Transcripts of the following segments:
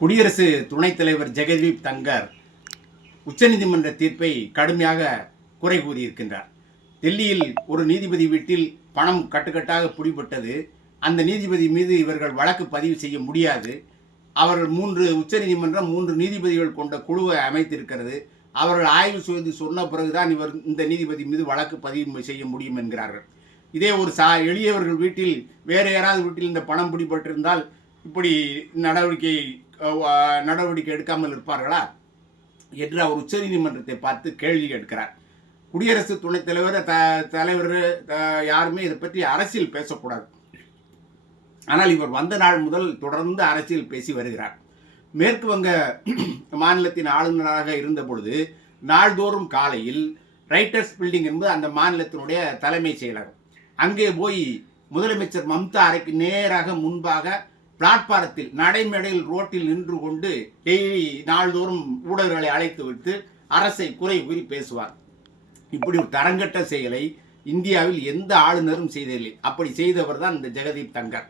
குடியரசு துணைத் தலைவர் ஜெகதீப் தங்கர் உச்சநீதிமன்ற தீர்ப்பை கடுமையாக குறை கூறியிருக்கின்றார். டெல்லியில் ஒரு நீதிபதி வீட்டில் பணம் கட்டுக்கட்டாக பிடிபட்டது. அந்த நீதிபதி மீது இவர்கள் வழக்கு பதிவு செய்ய முடியாது. அவர்கள் உச்சநீதிமன்றம் 3 நீதிபதிகள் கொண்ட குழுவை அமைத்திருக்கிறது. அவர்கள் ஆய்வு செய்து சொன்ன பிறகுதான் இந்த நீதிபதி மீது வழக்கு பதிவு செய்ய முடியும் என்கிறார்கள். இதே ஒரு எளியவர்கள் வீட்டில் வேறு யாராவது வீட்டில் இந்த பணம் பிடிபட்டிருந்தால் இப்படி நடவடிக்கை எடுக்காமல் இருப்பார்களா என்று அவர் உச்சநீதிமன்றத்தை பார்த்து கேள்வி கேட்கிறார். குடியரசு துணைத் தலைவர் யாருமே இதை பற்றி அரசியல் பேசக்கூடாது. ஆனால் இவர் வந்த நாள் முதல் தொடர்ந்து அரசியல் பேசி வருகிறார். மேற்கு வங்க மாநிலத்தின் ஆளுநராக இருந்த பொழுது நாள்தோறும் காலையில் ரைட்டர்ஸ் பில்டிங் என்பது அந்த மாநிலத்தினுடைய தலைமை செயலகம், அங்கே போய் முதலமைச்சர் மம்தா அறைக்கு நேராக முன்பாக பிளாட்பாரத்தில் நடைமேடையில் ரோட்டில் நின்று கொண்டு டெய்லி நாள்தோறும் ஊடகர்களை அழைத்து வைத்து அரசை குறை கூறி பேசுவார். இப்படி ஒரு தரங்கட்ட செயலை இந்தியாவில் எந்த ஆளுநரும் செய்ததில்லை. அப்படி செய்தவர் தான் இந்த ஜெகதீப் தங்கர்.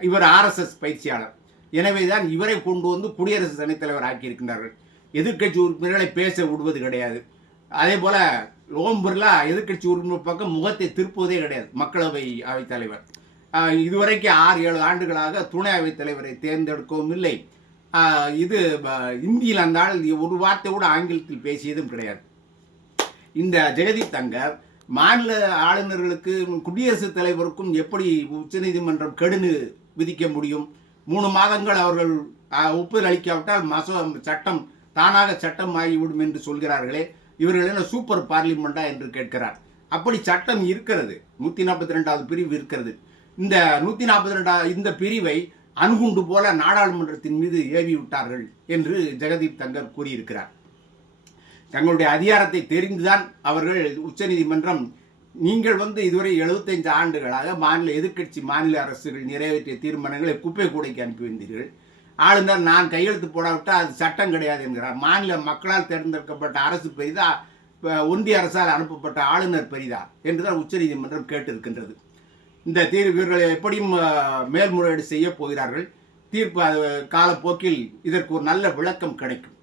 இவர் RSS பயிற்சியாளர். எனவேதான் இவரை கொண்டு வந்து குடியரசு துணைத் தலைவர் ஆக்கியிருக்கின்றார்கள். எதிர்கட்சி உறுப்பினர்களை பேச விடுவது கிடையாது. அதே போல ஓம் பிர்லா எதிர்கட்சி உறுப்பினர் பக்கம் முகத்தை திருப்புவதே கிடையாது. மக்களவை அவைத் தலைவர் இதுவரைக்கும் 6-7 ஆண்டுகளாக துணை அவைத் தலைவரை தேர்ந்தெடுக்கவும் இல்லை. இது இந்தியில் அந்த ஆள் ஒரு வார்த்தை கூட ஆங்கிலத்தில் பேசியதும் கிடையாது. இந்த ஜெகதீப் தங்கர் மாநில ஆளுநர்களுக்கு குடியரசுத் தலைவருக்கும் எப்படி உச்சநீதிமன்றம் கெடு விதிக்க முடியும்? 3 மாதங்கள் அவர்கள் ஒப்புதல் அளிக்காவிட்டால் சட்டம் தானாக சட்டம் ஆகிவிடும் என்று சொல்கிறார்களே, இவர்கள் என்ன சூப்பர் பார்லிமெண்டா என்று கேட்கிறார். அப்படி சட்டம் இருக்கிறது. 142வது பிரிவு இருக்கிறது. இந்த 142 இந்த பிரிவை அணுகுண்டு போல நாடாளுமன்றத்தின் மீது ஏவி விட்டார்கள் என்று ஜெகதீப் தங்கர் கூறியிருக்கிறார். தங்களுடைய அதிகாரத்தை தெரிந்துதான் அவர்கள் உச்சநீதிமன்றம் நீங்கள் இதுவரை 75 ஆண்டுகளாக மாநில அரசுகள் நிறைவேற்றிய தீர்மானங்களை குப்பை கூடைக்கு அனுப்பி வந்தீர்கள். ஆளுநர் நான் கையெழுத்து போடாவிட்டால் அது சட்டம் கிடையாது என்கிறார். மாநில மக்களால் தேர்ந்தெடுக்கப்பட்ட அரசு பெரிதா, ஒன்றிய அரசால் அனுப்பப்பட்ட ஆளுநர் பெரிதா என்றுதான் உச்சநீதிமன்றம் கேட்டிருக்கின்றது. இந்த தீர்வு இவர்கள் எப்படியும் மேல்முறையீடு செய்ய போகிறார்கள். தீர்ப்பு காலப்போக்கில் இதற்கு ஒரு நல்ல விளக்கம் கிடைக்கும்.